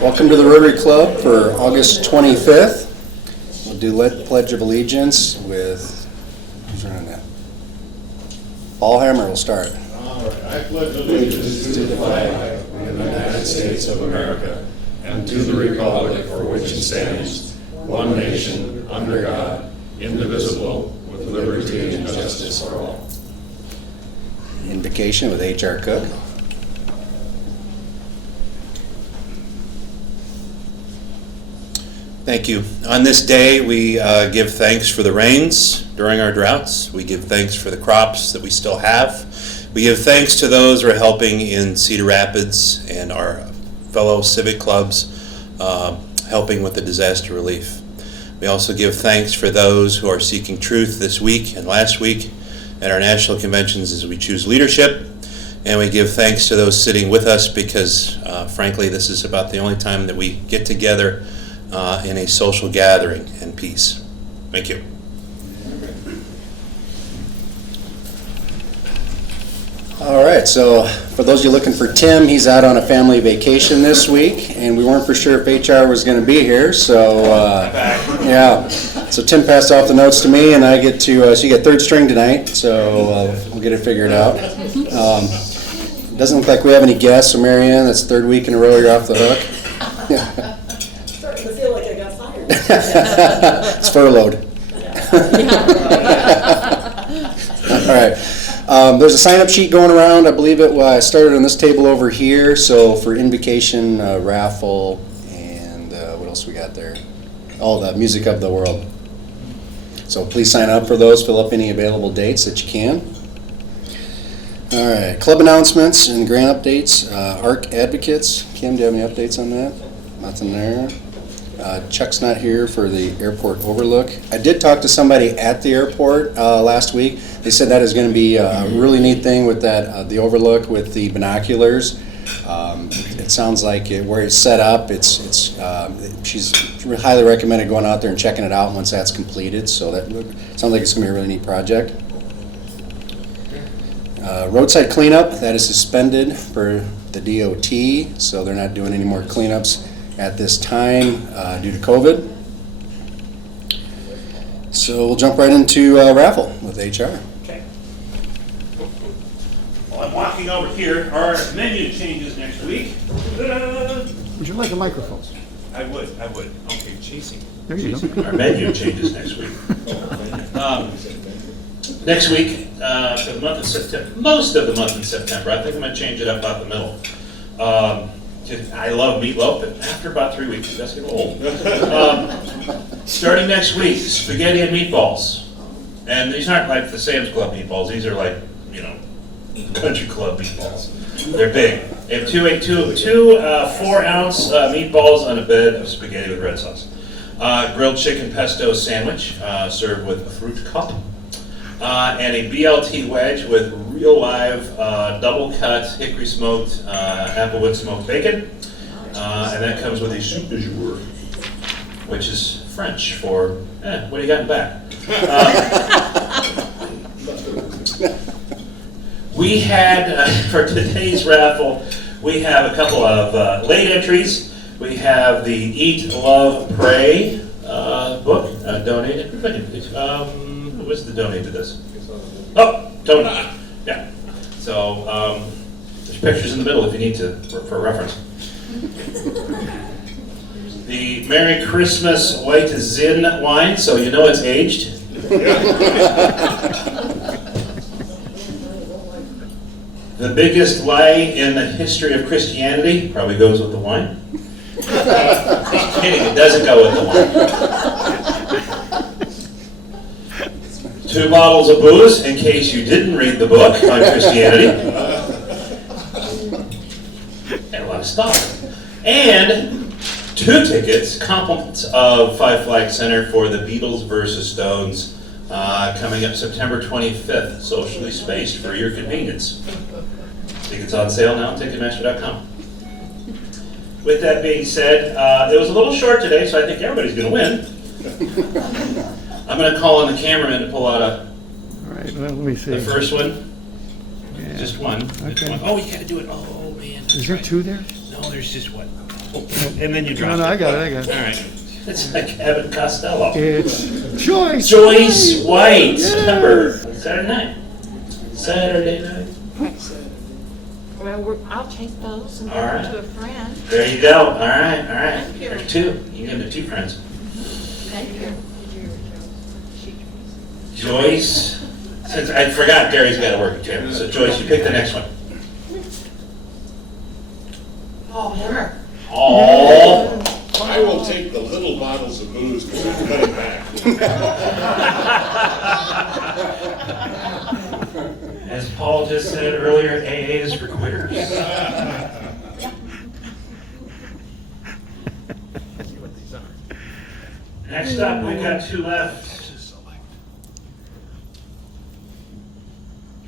Welcome to the Rotary Club for August 25th. We'll do Pledge of Allegiance with, who's running that? Paul Hammer will start. All right. I pledge allegiance to the flag of the United States of America and to the republic for which it stands, one nation, under God, indivisible, with liberty and justice for all. Invocation with H.R. Cook. Thank you. On this day, we give thanks for the rains during our droughts. We give thanks for the crops that we still have. We give thanks to those who are helping in Cedar Rapids and our fellow civic clubs helping with the disaster relief. We also give thanks for those who are seeking truth this week and last week at our national conventions as we choose leadership. And we give thanks to those sitting with us because, frankly, this is about the only time that we get together in a social gathering and peace. Thank you. All right, so for those of you looking for Tim, he's out on a family vacation this week, and we weren't for sure if HR was going to be here, so yeah. So Tim passed off the notes to me, and I get to, so you get third string tonight, so we'll get it figured out. Doesn't look like we have any guests, so Marianne, that's the third week in a row you're off the hook. Starting to feel like I got fired. It's furloughed. All right. There's a sign-up sheet going around. I believe I started on this table over here. So for invocation, raffle, and what else we got there? All the music of the world. So please sign up for those. Fill up any available dates that you can. All right. Club announcements and grant updates. ARC Advocates. Kim, do you have any updates on that? Nothing there. Chuck's not here for the airport overlook. I did talk to somebody at the airport last week. They said that is going to be a really neat thing with that the overlook with the binoculars. It sounds like where it's set up. She's highly recommended going out there and checking it out once that's completed. So that sounds like it's going to be a really neat project. Roadside cleanup that is suspended for the DOT, so they're not doing any more cleanups at this time due to COVID. So we'll jump right into raffle with HR. Okay. Well, I'm walking over here. Our menu changes next week. Would you like a microphone? I would. Okay, chasing. There you go. Our menu changes next week. Next week, for the month of September, most of the month in September, I think I'm going to change it up about the middle. I love meatloaf, but after about 3 weeks, it does get old. Starting next week, spaghetti and meatballs. And these aren't like the Sam's Club meatballs. These are like, country club meatballs. They're big. They have two 4-ounce meatballs on a bed of spaghetti with red sauce. Grilled chicken pesto sandwich, served with a fruit cup. And a BLT wedge with real live double cut hickory smoked applewood smoked bacon. And that comes with a soup du jour, which is French for, what do you got in the back? We had, for today's raffle, we have a couple of late entries. We have the Eat, Love, Pray book donated. Who was the donate to this? Oh, Tony. Yeah. So there's pictures in the middle if you need to for reference. The Merry Christmas White Zin wine, so you know it's aged. The biggest lie in the history of Christianity probably goes with the wine. Just kidding, it doesn't go with the wine. 2 bottles of booze, in case you didn't read the book on Christianity. And a lot of stuff. And 2 tickets, compliments of Five Flag Center for the Beatles versus Stones, coming up September 25th, socially spaced for your convenience. Tickets on sale now on Ticketmaster.com. With that being said, it was a little short today, so I think everybody's going to win. I'm going to call on the cameraman to pull out All right, well, let me see. the first one. Yeah. Just one. Okay. Oh, you got to do it. Oh, man. Is there 2 there? No, there's just one. And then you No, drop no, it. I got it. All right. It's like Abbott Costello. It's Joyce. Joyce White, Yay. September, Saturday night. Saturday night. Well, I'll take those and give All them right. to a friend. There you go. All right, all right. Thank you. There's two. You can give it to 2 friends. Thank you. Joyce. Since I forgot Gary's got to work, Jim. So Joyce, you pick the next one. Oh, Hammer. Oh. I will take the little bottles of booze because I'm cutting back. As Paul just said earlier, AA is for quitters. Next up, we've got 2 left.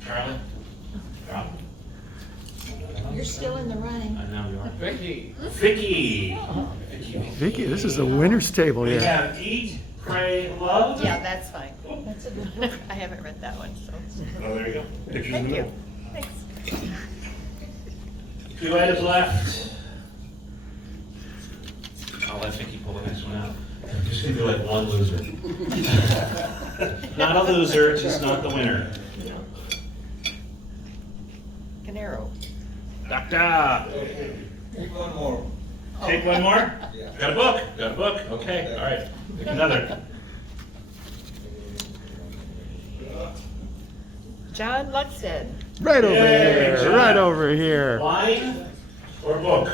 Charlie? Charlie? You're still in the running. I know you are. Vicky. Vicky. Vicky, this is the winner's table We here. have Eat, Pray, Love. Yeah, that's fine. That's a good one. I haven't read that one, so. Oh, there you go. Pictures in Thank the you. middle. Thanks. 2 items left. I'll let Vicky pull the next one out. I'm just gonna do like one loser. Not a loser, just not the winner. Canaro. Doctor. Take one more. Take one more? Got a book? Got a book? Okay, all right. Pick another. John Luckstead. Right over Yay, here, John. right over here. Wine or book?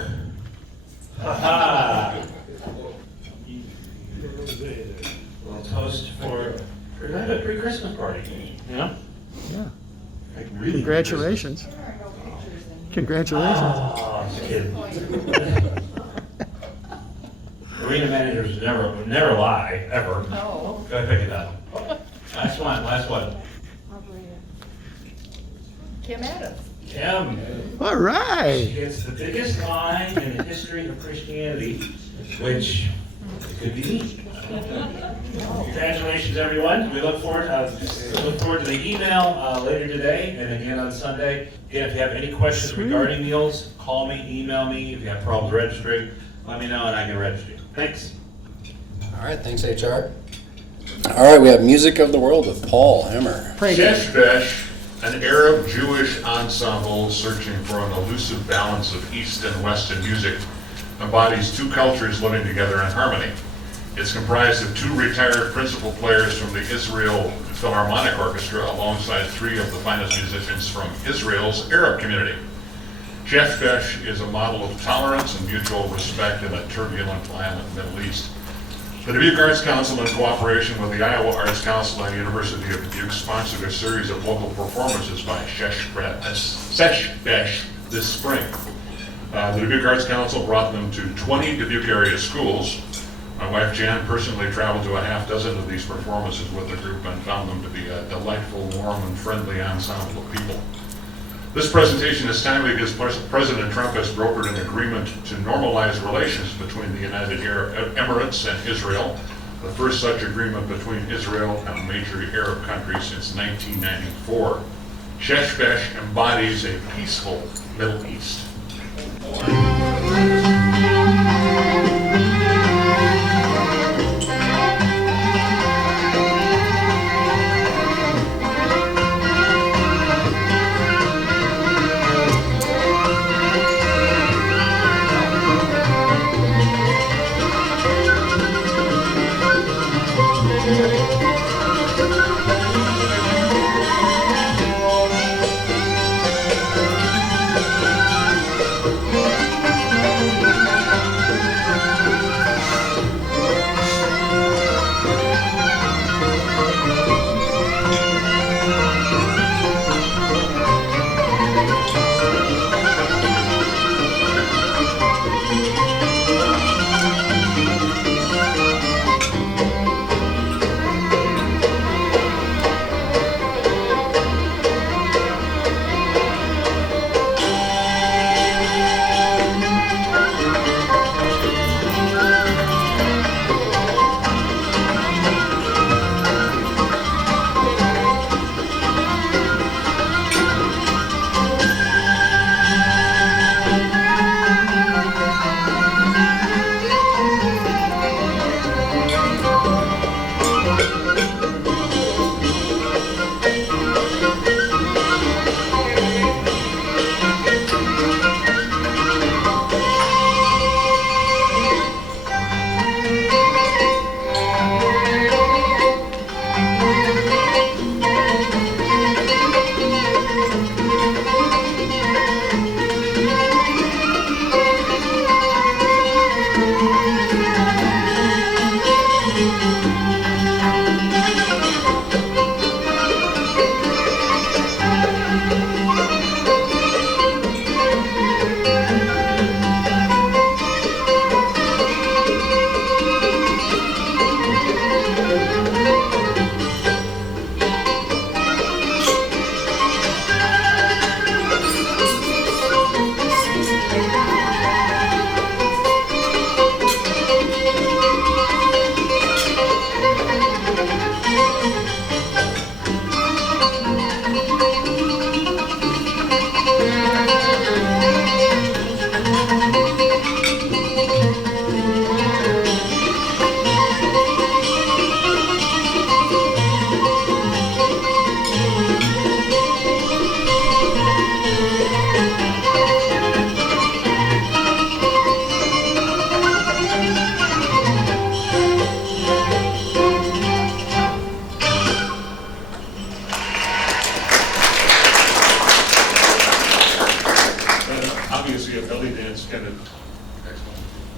Ha-ha. We'll toast for a pre-Christmas party, you know? Yeah. Like really Congratulations. Congratulations. Oh, just kidding. Arena managers never lie, ever. Oh. Go ahead, pick it up. Last one. Kim Adams. Kim. All right. It's the biggest lie in the history of Christianity, which could be me. Congratulations, everyone. We look forward to the email later today and again on Sunday. Again, if you have any questions Sweet. regarding meals, call me, email me. If you have problems registering, let me know and I can register you. Thanks. All right, thanks, HR. All right, we have Music of the World with Paul Hemmer. Shesh Besh, an Arab Jewish ensemble searching for an elusive balance of East and West in music, embodies 2 cultures living together in harmony. It's comprised of 2 retired principal players from the Israel Philharmonic Orchestra alongside 3 of the finest musicians from Israel's Arab community. Shesh Besh is a model of tolerance and mutual respect in a turbulent, violent Middle East. The Dubuque Arts Council, in cooperation with the Iowa Arts Council and University of Dubuque, sponsored a series of local performances by Shesh Besh this spring. The Dubuque Arts Council brought them to 20 Dubuque area schools. My wife Jan personally traveled to a half dozen of these performances with the group and found them to be a delightful, warm, and friendly ensemble of people. This presentation is timely because President Trump has brokered an agreement to normalize relations between the United Arab Emirates and Israel, the first such agreement between Israel and a major Arab country since 1994. Shesh Besh embodies a peaceful Middle East.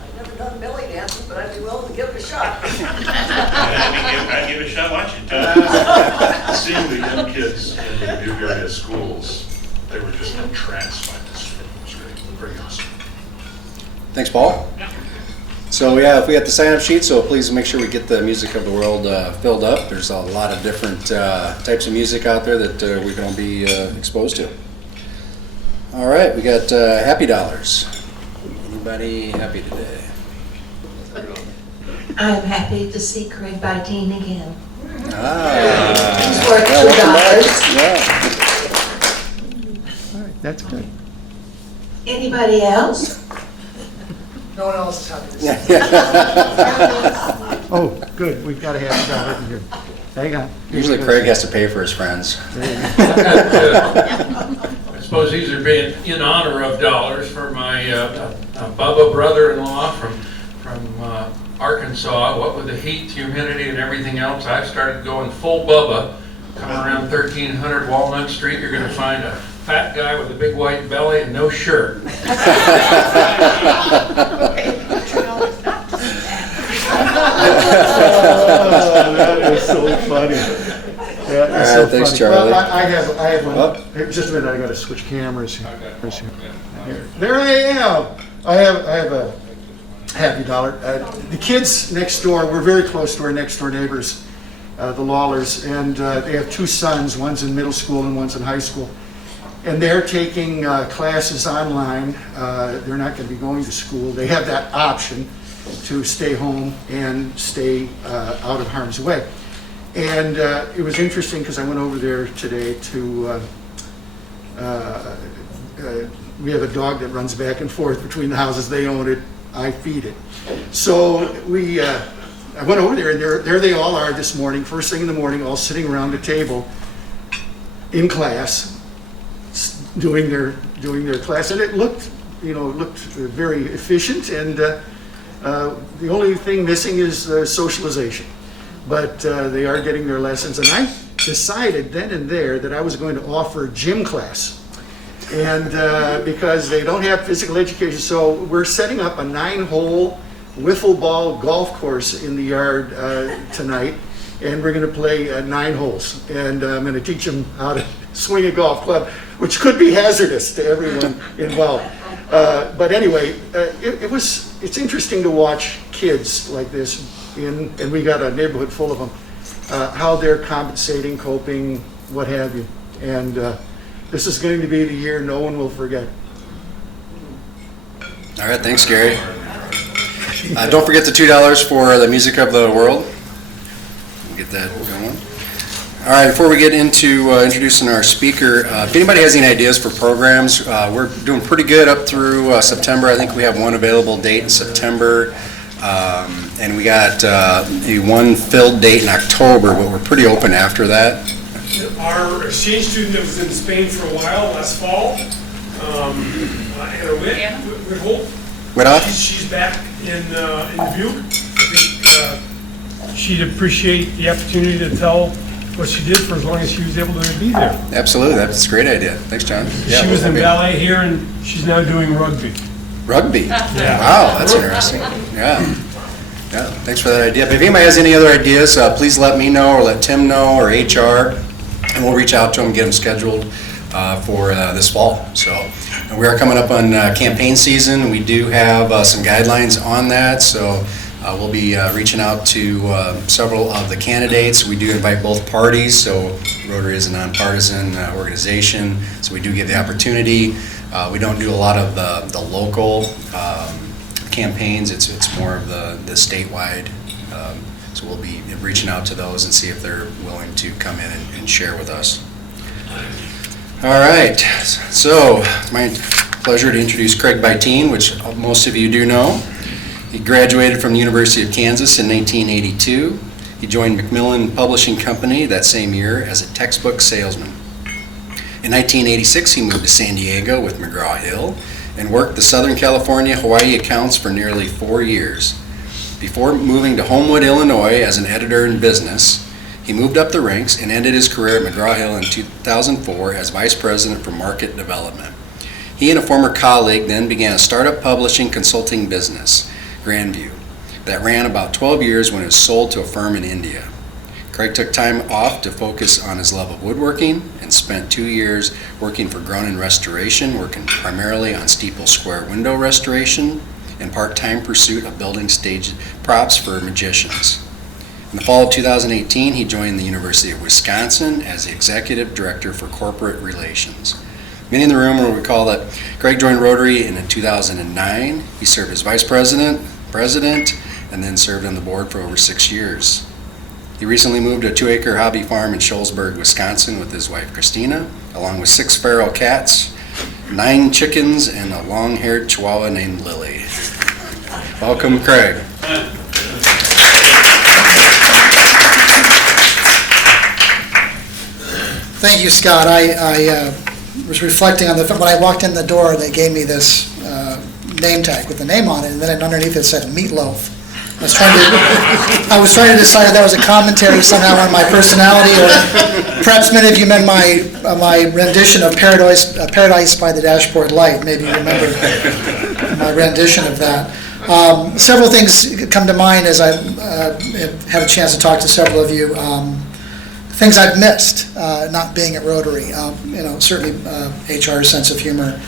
I've never done belly dancing, but I'd be willing to give it a shot. I'd give it a shot watching too. Seeing the young kids in the new area schools, they were just entranced by this film. It was great, very awesome. Thanks, Paul. So yeah, if we got the sign-up sheet, so please make sure we get the Music of the World filled up. There's a lot of different types of music out there that we're going to be exposed to. All right, we got Happy Dollars. Anybody happy today? I'm happy to see Craig Bideen again. Ah, He's worth yeah, $2. welcome back. All right, that's good. Anybody else? No one else is happy to see. Yeah. Oh, good. We've got a half dollar in here. Hang on. Usually Craig has to pay for his friends. I suppose these are being in honor of dollars for my Bubba brother-in-law from Arkansas. What with the heat, humidity, and everything else, I've started going full Bubba. Coming around 1300 Walnut Street, you're going to find a fat guy with a big white belly and no shirt. Okay, $2 not to see Oh, that is so funny. That is so thanks, funny. Charlie. Well, I have one. Oh. Hey, just a minute, I gotta switch cameras here. Here. There I am. I have a happy dollar. The kids next door, we're very close to our next door neighbors, the Lawlers, and they have two sons. One's in middle school and one's in high school. And they're taking classes online. They're not going to be going to school. They have that option to stay home and stay out of harm's way. And it was interesting because I went over there today to, we have a dog that runs back and forth between the houses. They own it, I feed it. So I went over there and there they all are this morning, first thing in the morning, all sitting around the table in class, doing their class, and it looked very efficient, and the only thing missing is socialization, but they are getting their lessons. And I decided then and there that I was going to offer gym class, and because they don't have physical education, so we're setting up a 9-hole wiffle ball golf course in the yard tonight, and we're going to play 9 holes, and I'm going to teach them how to swing a golf club, which could be hazardous to everyone involved. But anyway, it's interesting to watch kids like this, and we got a neighborhood full of them, how they're compensating, coping, what have you. And this is going to be the year no one will forget. All right, thanks, Gary. Don't forget the $2 for the Music of the World. Get that going. All right, before we get into introducing our speaker, if anybody has any ideas for programs, we're doing pretty good up through September. I think we have one available date in September, and we got one filled date in October, but we're pretty open after that. Our exchange student that was in Spain for a while last fall, Anna Whitholt, she's back in Dubuque. I think she'd appreciate the opportunity to tell what she did for as long as she was able to be there. Absolutely, that's a great idea. Thanks, John. She was in ballet here, and she's now doing rugby. Rugby? Yeah. Wow, that's interesting. Yeah. Yeah, thanks for that idea. But if anybody has any other ideas, please let me know or let Tim know or HR, and we'll reach out to them, get them scheduled for this fall. So we are coming up on campaign season. We do have some guidelines on that, so we'll be reaching out to several of the candidates. We do invite both parties, so Rotary is a nonpartisan organization, so we do give the opportunity. We don't do a lot of the local campaigns. It's more of the statewide. So we'll be reaching out to those and see if they're willing to come in and share with us. All right, so it's my pleasure to introduce Craig Bideen, which most of you do know. He graduated from the University of Kansas in 1982. He joined Macmillan Publishing Company that same year as a textbook salesman. In 1986, he moved to San Diego with McGraw-Hill and worked the Southern California-Hawaii accounts for nearly 4 years. Before moving to Homewood, Illinois as an editor in business, he moved up the ranks and ended his career at McGraw-Hill in 2004 as Vice President for Market Development. He and a former colleague then began a startup publishing consulting business, Grandview, that ran about 12 years when it was sold to a firm in India. Craig took time off to focus on his love of woodworking and spent 2 years working for Gronin Restoration, working primarily on steeple square window restoration and part-time pursuit of building stage props for magicians. In the fall of 2018, he joined the University of Wisconsin as the Executive Director for Corporate Relations. Many in the room will recall that Craig joined Rotary in 2009. He served as Vice President, President, and then served on the board for over 6 years. He recently moved to a 2-acre hobby farm in Shullsburg, Wisconsin with his wife Christina, along with 6 feral cats, 9 chickens, and a long-haired chihuahua named Lily. Welcome, Craig. Thank you, Scott. I was reflecting on when I walked in the door, they gave me this name tag with the name on it, and then underneath it said Meatloaf. I was trying to decide if that was a commentary somehow on my personality, or perhaps many of you meant my rendition of Paradise by the Dashboard Light. Maybe you remember my rendition of that. Several things come to mind as I had a chance to talk to several of you. Things I've missed not being at Rotary. Certainly HR's sense of humor.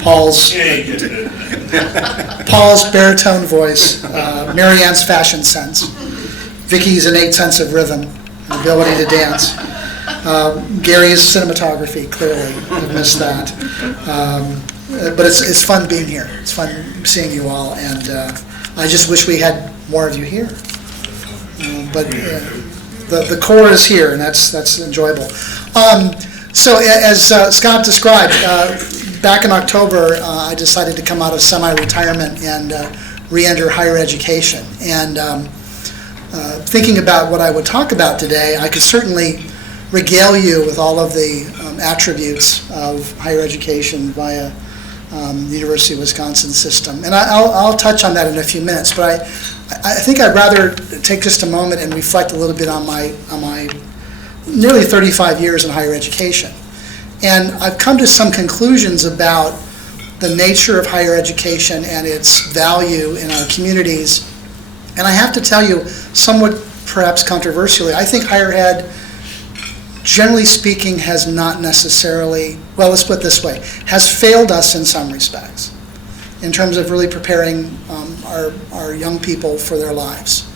Paul's baritone voice, Marianne's fashion sense, Vicky's innate sense of rhythm, and ability to dance, Gary's cinematography, clearly, I've missed that. But it's fun being here. It's fun seeing you all, and I just wish we had more of you here. But the core is here, and that's enjoyable. So as Scott described, back in October, I decided to come out of semi-retirement and re-enter higher education. And thinking about what I would talk about today, I could certainly regale you with all of the attributes of higher education via the University of Wisconsin system. And I'll touch on that in a few minutes, but I think I'd rather take just a moment and reflect a little bit on my nearly 35 years in higher education. And I've come to some conclusions about the nature of higher education and its value in our communities. And I have to tell you, somewhat perhaps controversially, I think higher ed, generally speaking, has not necessarily, well, let's put it this way, has failed us in some respects in terms of really preparing our young people for their lives.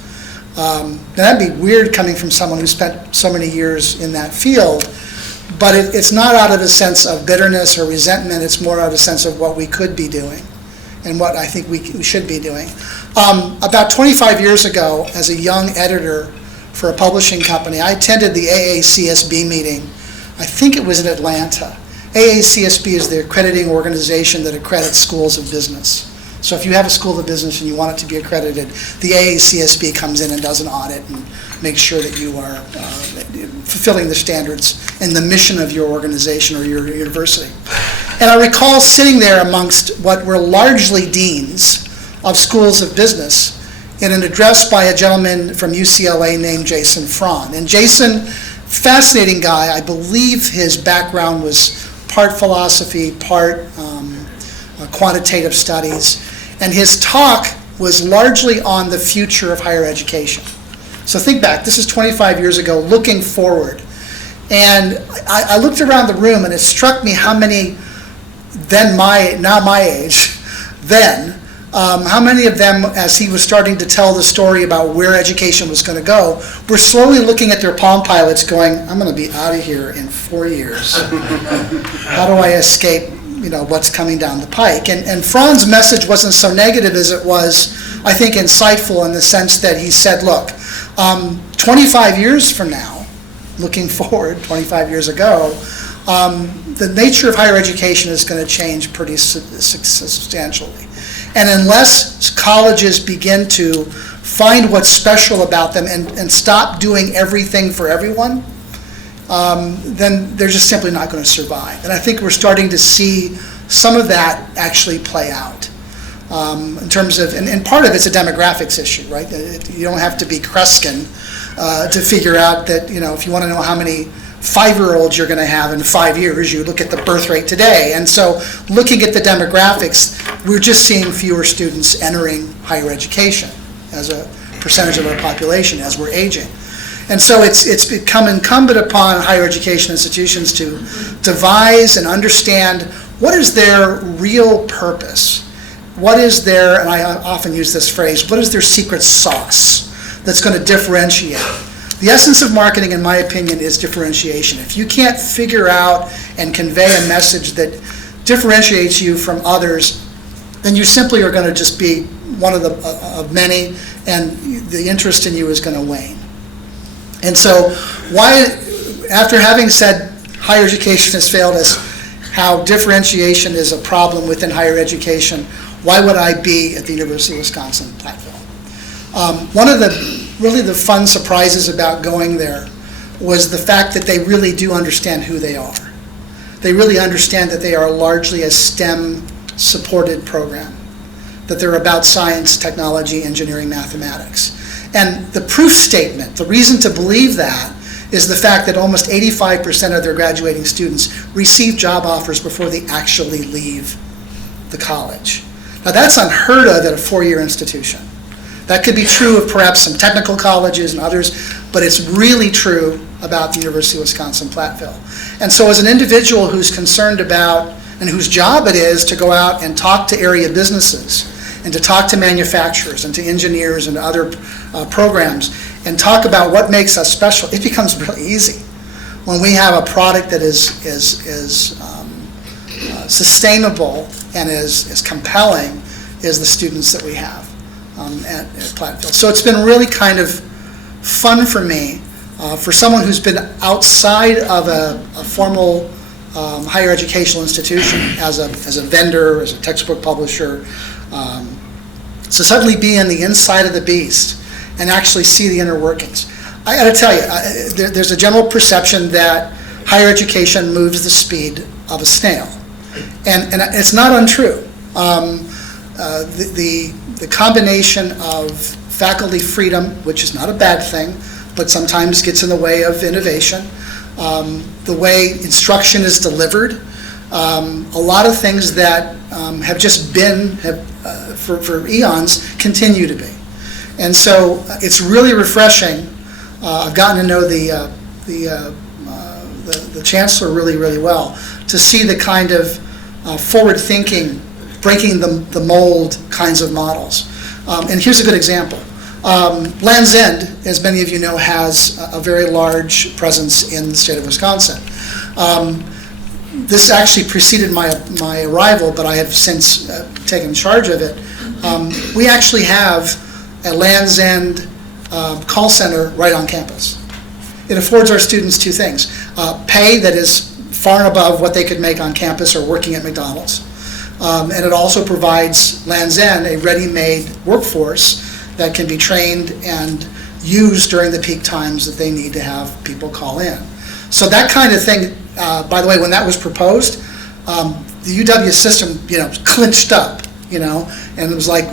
Now that'd be weird coming from someone who spent so many years in that field, but it's not out of a sense of bitterness or resentment. It's more out of a sense of what we could be doing and what I think we should be doing. About 25 years ago, as a young editor for a publishing company, I attended the AACSB meeting. I think it was in Atlanta. AACSB is the accrediting organization that accredits schools of business. So if you have a school of business and you want it to be accredited, the AACSB comes in and does an audit and makes sure that you are fulfilling the standards and the mission of your organization or your university. And I recall sitting there amongst what were largely deans of schools of business in an address by a gentleman from UCLA named Jason Fraun. And Jason, fascinating guy, I believe his background was part philosophy, part quantitative studies. And his talk was largely on the future of higher education. So think back, this is 25 years ago, looking forward. And I looked around the room and it struck me how many now my age, how many of them, as he was starting to tell the story about where education was going to go, were slowly looking at their Palm Pilots going, I'm going to be out of here in 4 years. How do I escape what's coming down the pike? And Fraun's message wasn't so negative as it was, I think, insightful in the sense that he said, look, 25 years from now, looking forward 25 years ago, the nature of higher education is going to change pretty substantially. And unless colleges begin to find what's special about them and stop doing everything for everyone, then they're just simply not going to survive. And I think we're starting to see some of that actually play out. In terms of, and part of it's a demographics issue, right? You don't have to be Kreskin to figure out that, if you want to know how many 5-year-olds you're going to have in 5 years. You look at the birth rate today. And so looking at the demographics, we're just seeing fewer students entering higher education as a percentage of our population as we're aging. And so it's become incumbent upon higher education institutions to devise and understand what is their real purpose. What is their, and I often use this phrase, what is their secret sauce that's going to differentiate? The essence of marketing, in my opinion, is differentiation. If you can't figure out and convey a message that differentiates you from others, then you simply are going to just be one of many, and the interest in you is going to wane. And so why, after having said higher education has failed us, how differentiation is a problem within higher education, why would I be at the University of Wisconsin-Platteville? One of the fun surprises about going there was the fact that they really do understand who they are. They really understand that they are largely a STEM-supported program, that they're about science, technology, engineering, mathematics. And the proof statement, the reason to believe that, is the fact that almost 85% of their graduating students receive job offers before they actually leave the college. Now that's unheard of at a 4-year institution. That could be true of perhaps some technical colleges and others, but it's really true about the University of Wisconsin-Platteville. And so as an individual who's concerned about, and whose job it is to go out and talk to area businesses, and to talk to manufacturers and to engineers and other programs and talk about what makes us special, it becomes really easy when we have a product that is sustainable and is compelling as the students that we have at Platteville. So it's been really kind of fun for me, for someone who's been outside of a formal higher educational institution as a vendor, as a textbook publisher, so suddenly be on the inside of the beast and actually see the inner workings. I got to tell you, there's a general perception that higher education moves the speed of a snail, and it's not untrue. The combination of faculty freedom, which is not a bad thing, but sometimes gets in the way of innovation, the way instruction is delivered, a lot of things that have just been, for eons, continue to be. And so it's really refreshing. I've gotten to know the chancellor really, really well, to see the kind of forward-thinking, breaking the mold kinds of models. And here's a good example. Land's End, as many of you know, has a very large presence in the state of Wisconsin. This actually preceded my arrival, but I have since taken charge of it. We actually have a Land's End call center right on campus. It affords our students two things: pay that is far and above what they could make on campus or working at McDonald's. And it also provides Land's End a ready-made workforce that can be trained and used during the peak times that they need to have people call in. So that kind of thing, by the way, when that was proposed, the UW system, clinched up, and it was like,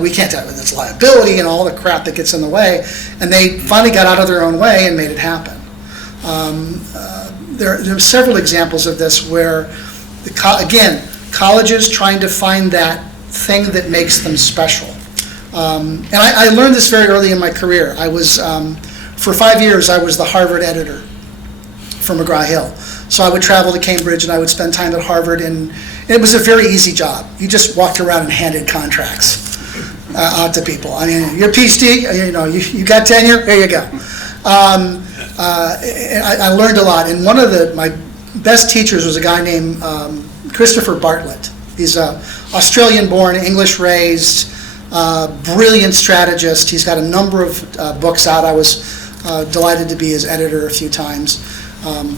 we can't have it, it's liability and all the crap that gets in the way. And they finally got out of their own way and made it happen. There are several examples of this where, again, colleges trying to find that thing that makes them special. And I learned this very early in my career. I was, for 5 years, I was the Harvard editor for McGraw-Hill. So I would travel to Cambridge and I would spend time at Harvard, and it was a very easy job. You just walked around and handed contracts out to people. I mean, your PhD, you got tenure, here you go. I learned a lot, and one of my best teachers was a guy named Christopher Bartlett. He's an Australian-born, English-raised, brilliant strategist. He's got a number of books out. I was delighted to be his editor a few times.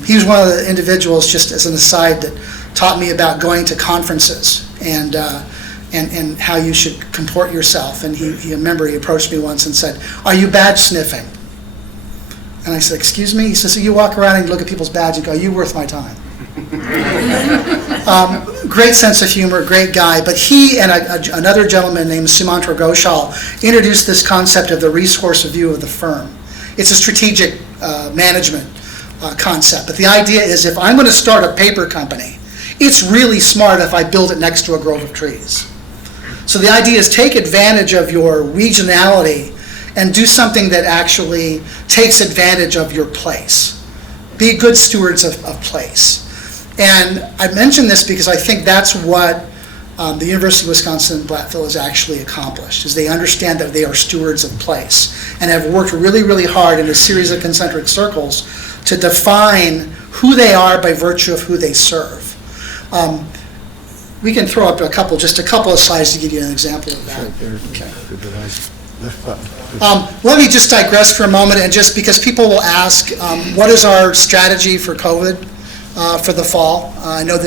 He was one of the individuals, just as an aside, that taught me about going to conferences and how you should comport yourself. And he approached me once and said, "Are you badge sniffing?" And I said, "Excuse me?" He says, "So you walk around and look at people's badges and go, 'Are you worth my time?'" Great sense of humor, great guy. But he and another gentleman named Sumantra Ghoshal introduced this concept of the resource view of the firm. It's a strategic management concept. But the idea is if I'm going to start a paper company, it's really smart if I build it next to a grove of trees. So the idea is take advantage of your regionality and do something that actually takes advantage of your place. Be good stewards of place. And I mention this because I think that's what the University of Wisconsin-Platteville has actually accomplished, is they understand that they are stewards of place and have worked really, really hard in a series of concentric circles to define who they are by virtue of who they serve. We can throw up just a couple of slides to give you an example of that. Okay. Let me just digress for a moment, and just because people will ask, what is our strategy for COVID for the fall? I know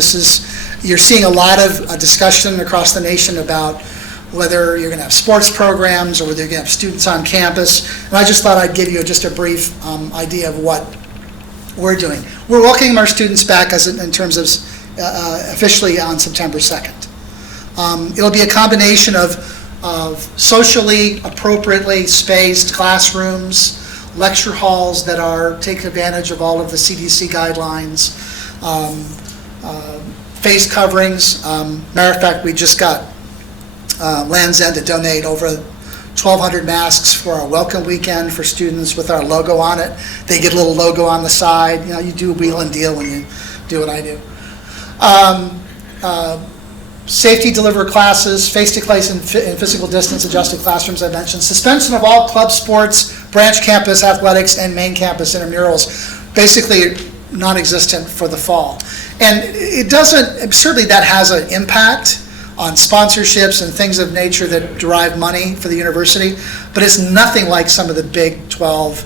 you're seeing a lot of discussion across the nation about whether you're going to have sports programs or whether you're going to have students on campus. And I just thought I'd give you just a brief idea of what we're doing. We're welcoming our students back in terms of officially on September 2nd. It'll be a combination of socially appropriately spaced classrooms, lecture halls that take advantage of all of the CDC guidelines, face coverings. Matter of fact, we just got Land's End to donate over 1,200 masks for our welcome weekend for students with our logo on it. They get a little logo on the side. You know, you do a wheel and deal when you do what I do. Safety delivered classes, face-to-face and physical distance adjusted classrooms I mentioned. Suspension of all club sports, branch campus athletics, and main campus intramurals. Basically non-existent for the fall. And it doesn't, certainly that has an impact on sponsorships and things of nature that derive money for the university, but it's nothing like some of the Big 12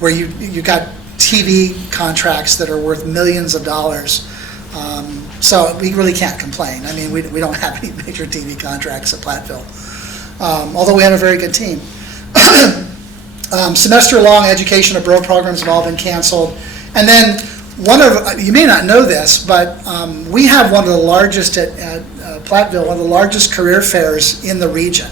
where you got TV contracts that are worth millions of dollars. So we really can't complain. I mean, we don't have any major TV contracts at Platteville, although we have a very good team. Semester-long education abroad programs have all been canceled. And then you may not know this, but we have one of the largest at Platteville, one of the largest career fairs in the region.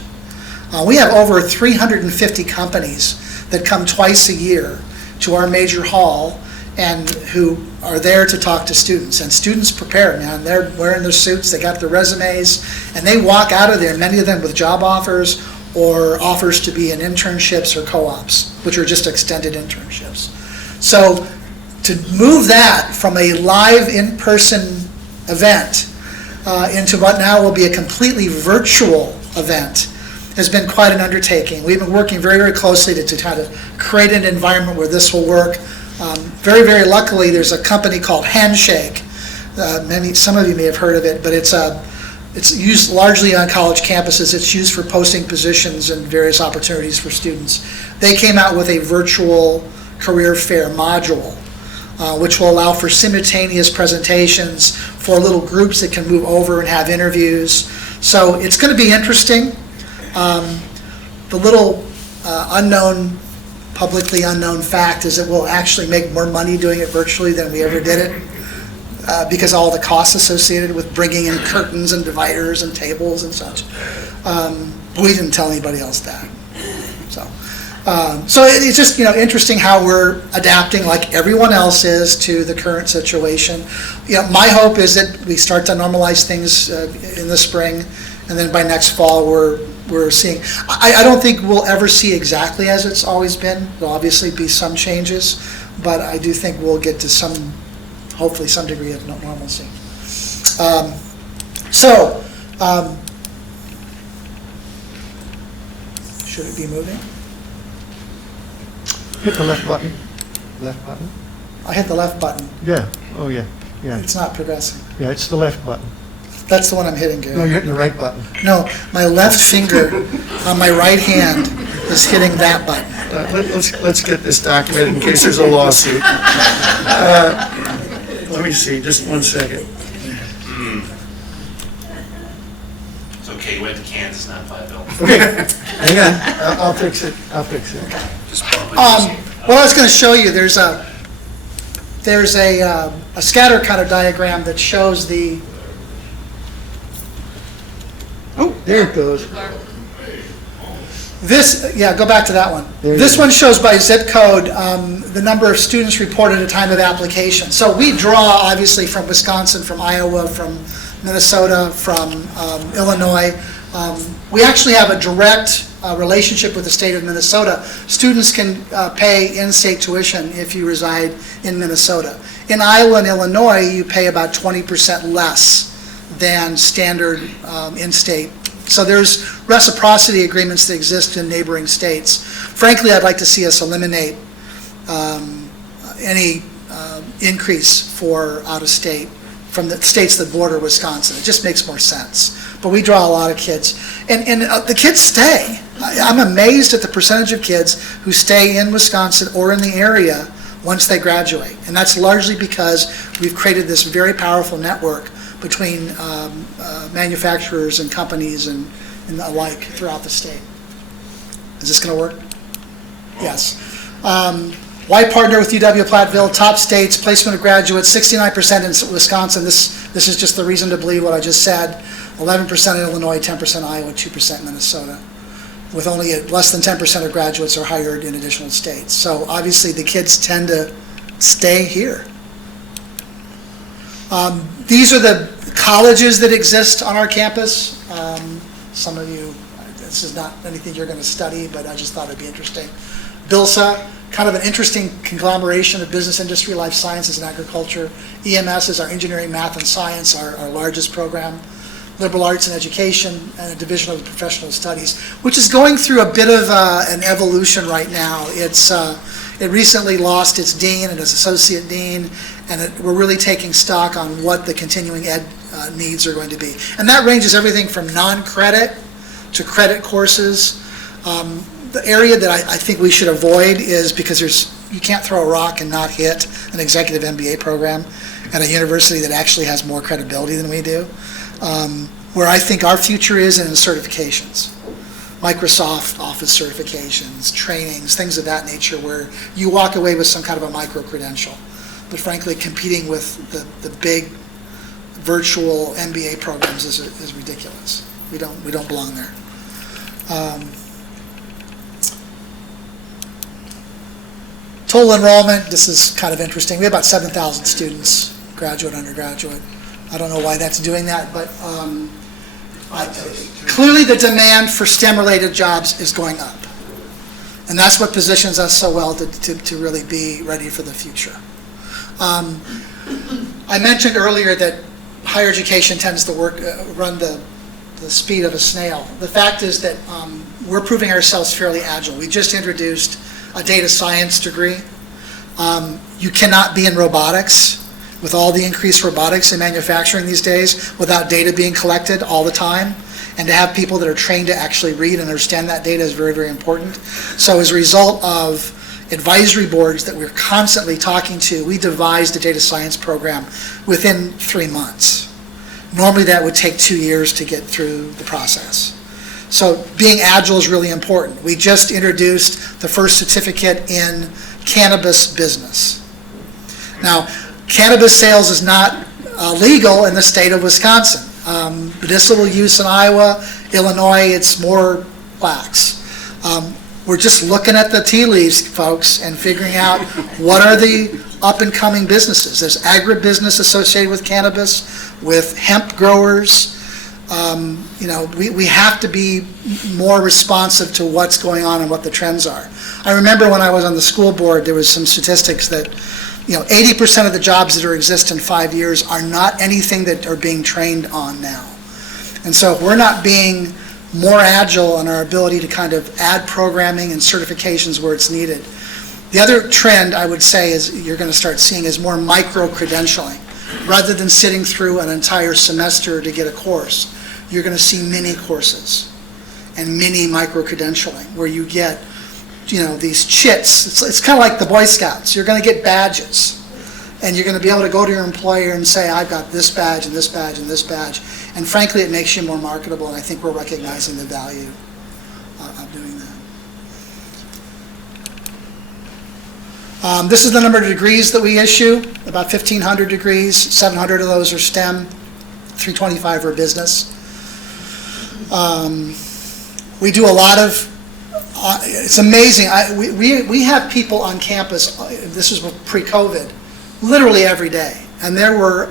We have over 350 companies that come twice a year to our major hall and who are there to talk to students. And students prepare, man. They're wearing their suits, they got their resumes, and they walk out of there, many of them with job offers or offers to be in internships or co-ops, which are just extended internships. So to move that from a live in-person event into what now will be a completely virtual event has been quite an undertaking. We've been working very, very closely to try to create an environment where this will work. Very, very luckily, there's a company called Handshake. Some of you may have heard of it, but it's used largely on college campuses. It's used for posting positions and various opportunities for students. They came out with a virtual career fair module, which will allow for simultaneous presentations for little groups that can move over and have interviews. So it's going to be interesting. The little publicly unknown fact is that we'll actually make more money doing it virtually than we ever did it, because all the costs associated with bringing in curtains and dividers and tables and such. We didn't tell anybody else that. So it's just interesting how we're adapting like everyone else is to the current situation. My hope is that we start to normalize things in the spring, and then by next fall we're seeing. I don't think we'll ever see exactly as it's always been. There'll obviously be some changes, but I do think we'll get to hopefully some degree of normalcy. Should it be moving? Hit the left button. Left button? I hit the left button. Yeah. Oh, yeah. Yeah. It's not progressing. Yeah, it's the left button. That's the one I'm hitting, Gary. No, you're hitting the right button. No, my left finger on my right hand is hitting that button. Let's get this documented in case there's a lawsuit. Let me see, just 1 second. It's okay, you went to Kansas, not Platteville. Okay, hang on, I'll fix it. What I was going to show you, there's a scatter kind of diagram that shows the. Oh, there it goes. Go back to that one. This one shows by zip code the number of students reported at time of application. So we draw, obviously, from Wisconsin, from Iowa, from Minnesota, from Illinois. We actually have a direct relationship with the state of Minnesota. Students can pay in-state tuition if you reside in Minnesota. In Iowa and Illinois, you pay about 20% less than standard in-state. So there's reciprocity agreements that exist in neighboring states. Frankly, I'd like to see us eliminate any increase for out-of-state from the states that border Wisconsin. It just makes more sense. But we draw a lot of kids. And the kids stay. I'm amazed at the percentage of kids who stay in Wisconsin or in the area once they graduate. And that's largely because we've created this very powerful network between manufacturers and companies and the like throughout the state. Is this going to work? Yes. Why partner with UW-Platteville? Top states, placement of graduates, 69% in Wisconsin. This is just the reason to believe what I just said. 11% in Illinois, 10% Iowa, 2% in Minnesota. With only less than 10% of graduates are hired in additional states. So obviously the kids tend to stay here. These are the colleges that exist on our campus. Some of you, this is not anything you're going to study, but I just thought it'd be interesting. BILSA, kind of an interesting conglomeration of business, industry, life sciences, and agriculture. EMS is our engineering, math, and science, our largest program. Liberal arts and education, and a division of the professional studies, which is going through a bit of an evolution right now. It recently lost its dean and its associate dean, and we're really taking stock on what the continuing ed needs are going to be. And that ranges everything from non-credit to credit courses. The area that I think we should avoid is because you can't throw a rock and not hit an executive MBA program at a university that actually has more credibility than we do. Where I think our future is in certifications. Microsoft Office certifications, trainings, things of that nature where you walk away with some kind of a micro-credential. But frankly, competing with the big virtual MBA programs is ridiculous. We don't belong there. Total enrollment, this is kind of interesting. We have about 7,000 students, graduate, undergraduate. I don't know why that's doing that, but clearly the demand for STEM-related jobs is going up. And that's what positions us so well to really be ready for the future. I mentioned earlier that higher education tends to run the speed of a snail. The fact is that we're proving ourselves fairly agile. We just introduced a data science degree. You cannot be in robotics with all the increased robotics in manufacturing these days without data being collected all the time. And to have people that are trained to actually read and understand that data is very, very important. So as a result of advisory boards that we're constantly talking to, we devised a data science program within 3 months. Normally that would take 2 years to get through the process. So being agile is really important. We just introduced the first certificate in cannabis business. Now, cannabis sales is not legal in the state of Wisconsin. Medicinal use in Iowa, Illinois, it's more lax. We're just looking at the tea leaves, folks, and figuring out what are the up-and-coming businesses. There's agribusiness associated with cannabis, with hemp growers. We have to be more responsive to what's going on and what the trends are. I remember when I was on the school board, there was some statistics that 80% of the jobs that exist in 5 years are not anything that are being trained on now. And so if we're not being more agile in our ability to kind of add programming and certifications where it's needed. The other trend I would say is you're going to start seeing is more micro-credentialing. Rather than sitting through an entire semester to get a course, you're going to see mini courses and mini micro-credentialing where you get these chits. It's kind of like the Boy Scouts. You're going to get badges. And you're going to be able to go to your employer and say, I've got this badge and this badge and this badge. And frankly, it makes you more marketable, and I think we're recognizing the value of doing that. This is the number of degrees that we issue, about 1,500 degrees. 700 of those are STEM, 325 are business. We do a lot of It's amazing. We have people on campus, this was pre-COVID, literally every day. And there were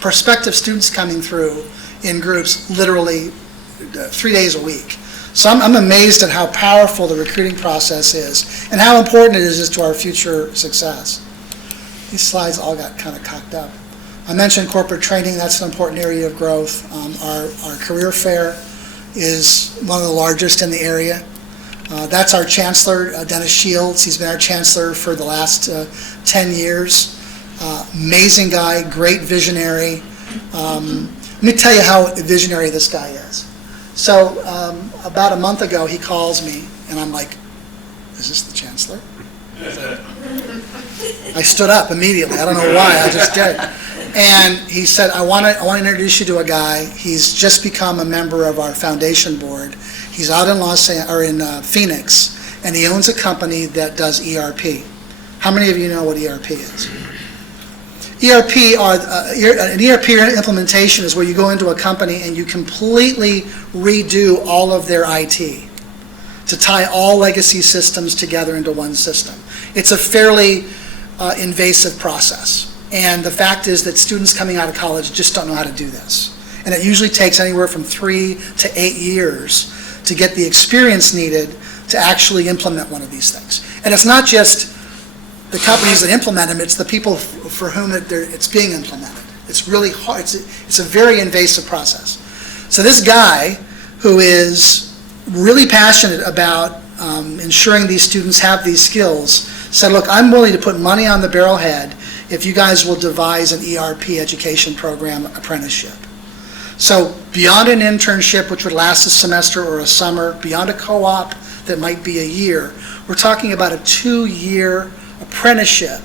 prospective students coming through in groups literally 3 days a week. So I'm amazed at how powerful the recruiting process is and how important it is to our future success. These slides all got kind of cocked up. I mentioned corporate training. That's an important area of growth. Our career fair is one of the largest in the area. That's our chancellor, Dennis Shields. He's been our chancellor for the last 10 years. Amazing guy, great visionary. Let me tell you how visionary this guy is. So about a month ago, he calls me, and I'm like, is this the chancellor? I stood up immediately. I don't know why, I just did. And he said, I want to introduce you to a guy. He's just become a member of our foundation board. He's out in Phoenix, and he owns a company that does ERP. How many of you know what ERP is? An ERP implementation is where you go into a company and you completely redo all of their IT to tie all legacy systems together into one system. It's a fairly invasive process. And the fact is that students coming out of college just don't know how to do this. And it usually takes anywhere from 3 to 8 years to get the experience needed to actually implement one of these things. And it's not just the companies that implement them, it's the people for whom it's being implemented. It's really hard. It's a very invasive process. So this guy, who is really passionate about ensuring these students have these skills, said, look, I'm willing to put money on the barrelhead if you guys will devise an ERP education program apprenticeship. So beyond an internship, which would last a semester or a summer, beyond a co-op that might be a year, we're talking about a 2-year apprenticeship,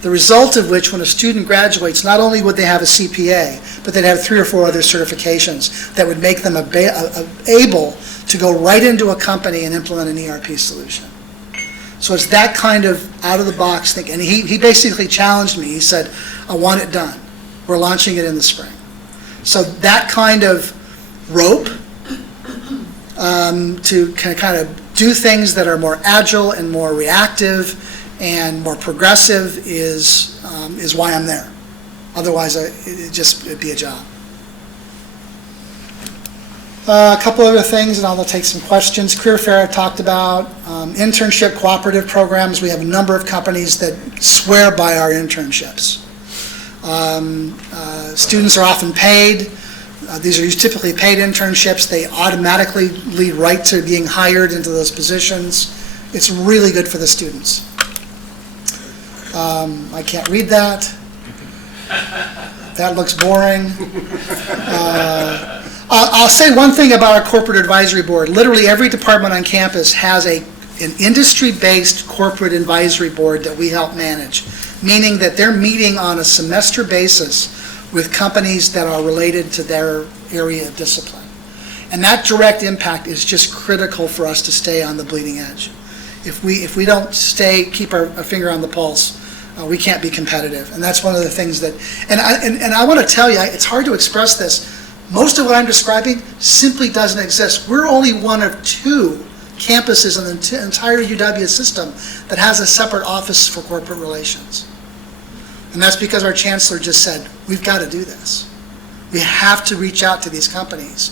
the result of which, when a student graduates, not only would they have a CPA, but they'd have 3 or 4 other certifications that would make them able to go right into a company and implement an ERP solution. So it's that kind of out-of-the-box thing. And he basically challenged me. He said, I want it done. We're launching it in the spring. So that kind of rope to kind of do things that are more agile and more reactive and more progressive is why I'm there. Otherwise, it'd be a job. A couple other things, and I'll take some questions. Career fair I talked about. Internship cooperative programs. We have a number of companies that swear by our internships. Students are often paid. These are typically paid internships. They automatically lead right to being hired into those positions. It's really good for the students. I can't read that. That looks boring. I'll say one thing about our corporate advisory board. Literally every department on campus has an industry-based corporate advisory board that we help manage, meaning that they're meeting on a semester basis with companies that are related to their area of discipline. And that direct impact is just critical for us to stay on the bleeding edge. If we don't keep our finger on the pulse, we can't be competitive. And that's one of the things that, and I want to tell you, it's hard to express this. Most of what I'm describing simply doesn't exist. We're only one of 2 campuses in the entire UW system that has a separate office for corporate relations. And that's because our chancellor just said, we've got to do this. We have to reach out to these companies,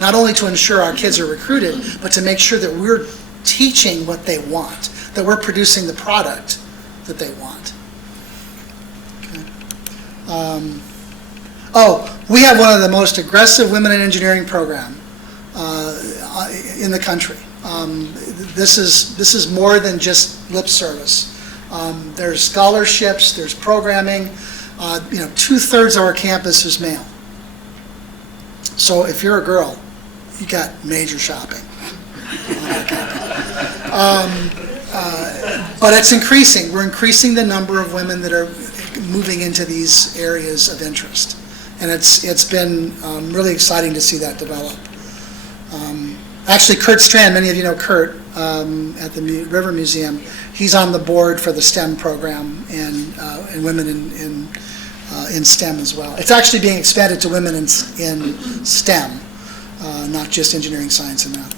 not only to ensure our kids are recruited, but to make sure that we're teaching what they want, that we're producing the product that they want. Okay. We have one of the most aggressive women in engineering program in the country. This is more than just lip service. There's scholarships, there's programming. 2/3 of our campus is male. So if you're a girl, you got major shopping on our campus. But it's increasing. We're increasing the number of women that are moving into these areas of interest. And it's been really exciting to see that develop. Actually, Kurt Strand, many of you know Kurt at the River Museum. He's on the board for the STEM program and women in STEM as well. It's actually being expanded to women in STEM, not just engineering, science, and math.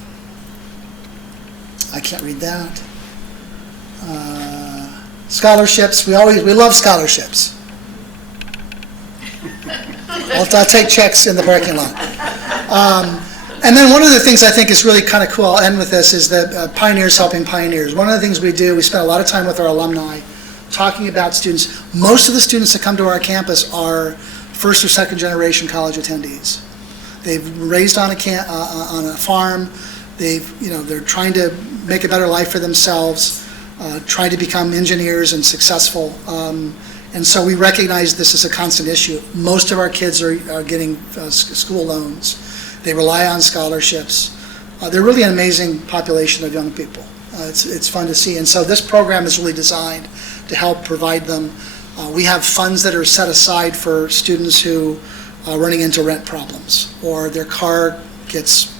I can't read that. Scholarships, we love scholarships. I'll take checks in the parking lot. And then one of the things I think is really kind of cool, I'll end with this, is that Pioneers Helping Pioneers. One of the things we do, we spend a lot of time with our alumni talking about students. Most of the students that come to our campus are first or second generation college attendees. They've raised on a farm. They're trying to make a better life for themselves, trying to become engineers and successful. And so we recognize this as a constant issue. Most of our kids are getting school loans. They rely on scholarships. They're really an amazing population of young people. It's fun to see. And so this program is really designed to help provide them. We have funds that are set aside for students who are running into rent problems, or their car gets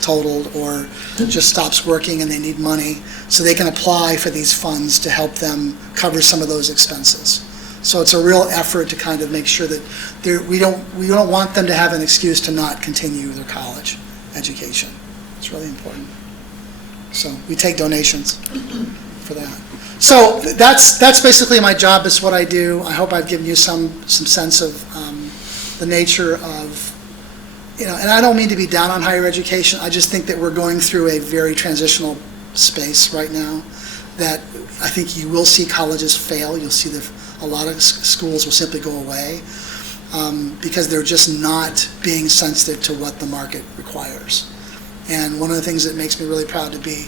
totaled or just stops working and they need money, so they can apply for these funds to help them cover some of those expenses. So it's a real effort to kind of make sure that we don't want them to have an excuse to not continue their college education. It's really important. So we take donations for that. So that's basically my job. It's what I do. I hope I've given you some sense of the nature of, and I don't mean to be down on higher education. I just think that we're going through a very transitional space right now, that I think you will see colleges fail. You'll see a lot of schools will simply go away because they're just not being sensitive to what the market requires. And one of the things that makes me really proud to be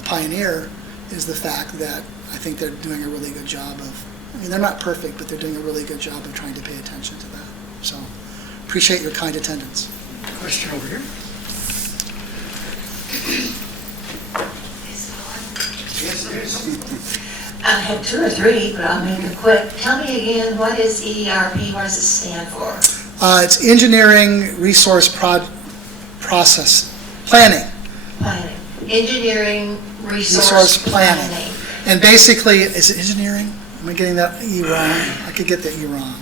a pioneer is the fact that I think they're doing a really good job of, they're not perfect, but they're doing a really good job of trying to pay attention to that. So appreciate your kind attendance. Question over here. I have two or three, but I'll make it quick. Tell me again, what is ERP? What does it stand for? It's Engineering Resource Process Planning. Planning. Engineering Resource Planning. And basically, is it engineering? Am I getting that E wrong? I could get that E wrong.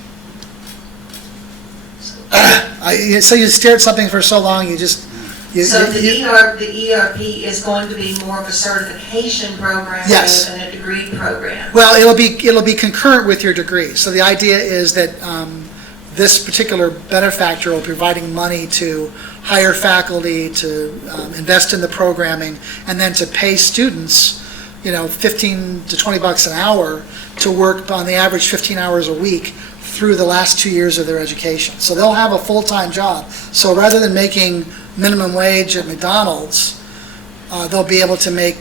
So you stare at something for so long, you just... the ERP is going to be more of a certification program Yes. rather than a degree program. Well, it'll be concurrent with your degree. So the idea is that this particular benefactor will be providing money to hire faculty, to invest in the programming, and then to pay students, $15 to $20 an hour to work on the average 15 hours a week through the last 2 years of their education. So they'll have a full-time job. So rather than making minimum wage at McDonald's, they'll be able to make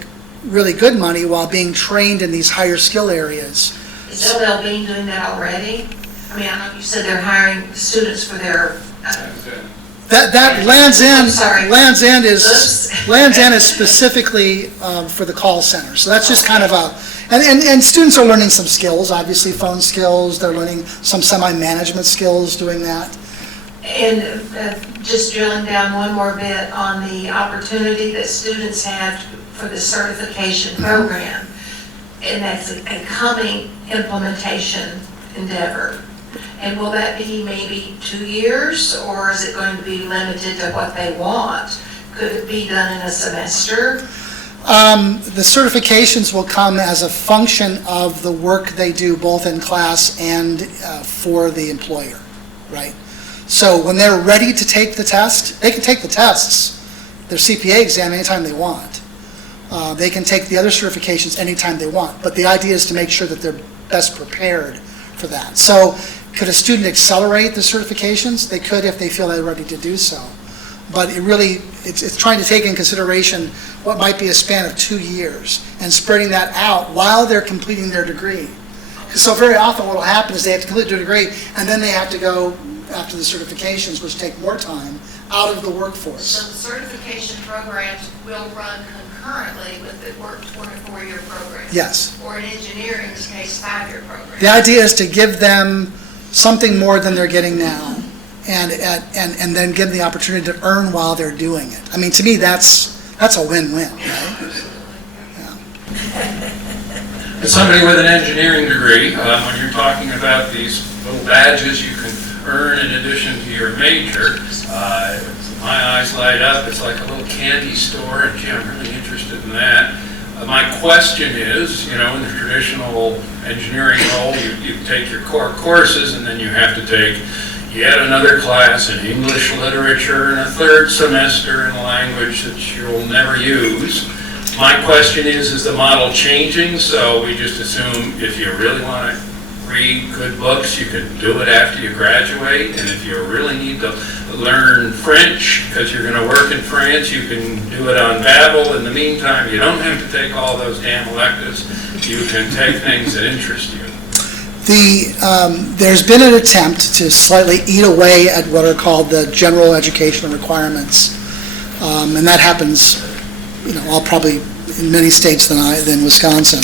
really good money while being trained in these higher skill areas. Is OL Bean doing that already? I mean, I know you said they're hiring students for their... That Land's End, sorry. Land's End is Oops. Land's End is specifically for the call center. So that's just kind of and students are learning some skills, obviously phone skills. They're learning some semi-management skills doing that. And just drilling down one more bit on the opportunity that students have for the certification program, and that's a coming implementation endeavor. And will that be maybe 2 years, or is it going to be limited to what they want? Could it be done in a semester? The certifications will come as a function of the work they do both in class and for the employer, right? So when they're ready to take the test, they can take the tests, their CPA exam anytime they want. They can take the other certifications anytime they want, but the idea is to make sure that they're best prepared for that. So could a student accelerate the certifications? They could if they feel they're ready to do so. But it's trying to take in consideration what might be a span of 2 years and spreading that out while they're completing their degree. So very often what will happen is they have to complete their degree and then they have to go after the certifications, which take more time, out of the workforce. So the certification programs will run concurrently with the work 4-year program? Yes. Or in engineering's case, 5-year program? The idea is to give them something more than they're getting now, and then give them the opportunity to earn while they're doing it. I mean, to me, that's a win-win, right? As somebody with an engineering degree, when you're talking about these little badges you can earn in addition to your major, my eyes light up. It's like a little candy store, and gee, I'm really interested in that. My question is, in the traditional engineering role, you take your core courses and then you have to take yet another class in English literature and a third semester in a language that you'll never use. My question is the model changing? So we just assume if you really want to read good books, you can do it after you graduate, and if you really need to learn French because you're going to work in France, you can do it on Babbel. In the meantime, you don't have to take all those damn electives. You can take things that interest you. There's been an attempt to slightly eat away at what are called the general education requirements, and that happens, all probably in many states than Wisconsin.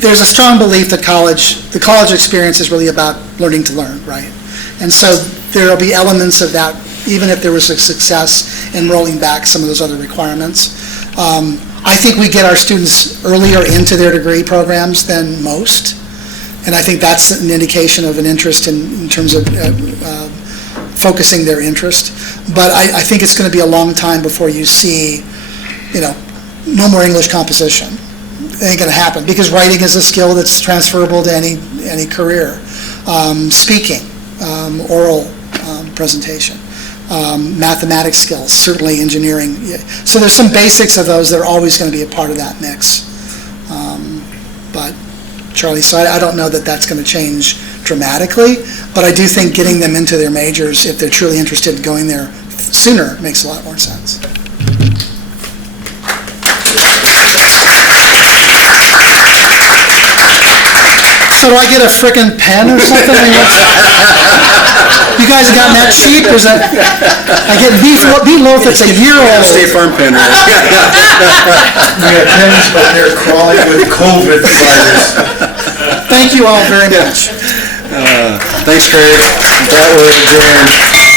There's a strong belief that the college experience is really about learning to learn, right? And so there will be elements of that, even if there was a success in rolling back some of those other requirements. I think we get our students earlier into their degree programs than most, and I think that's an indication of an interest in terms of focusing their interest. But I think it's going to be a long time before you see, no more English composition. It ain't going to happen, because writing is a skill that's transferable to any career. Speaking, oral presentation, mathematics skills, certainly engineering. So there's some basics of those that are always going to be a part of that mix. But Charlie, so I don't know that that's going to change dramatically, but I do think getting them into their majors, if they're truly interested in going there sooner, makes a lot more sense. So do I get a frickin' pen or something? You guys have gotten that cheap? Or is that, I get beef loaf that's a year old. State Farm pen. We have pens, but they're crawling with COVID virus. Thank you all very much. Thanks, Craig. That was adjourned.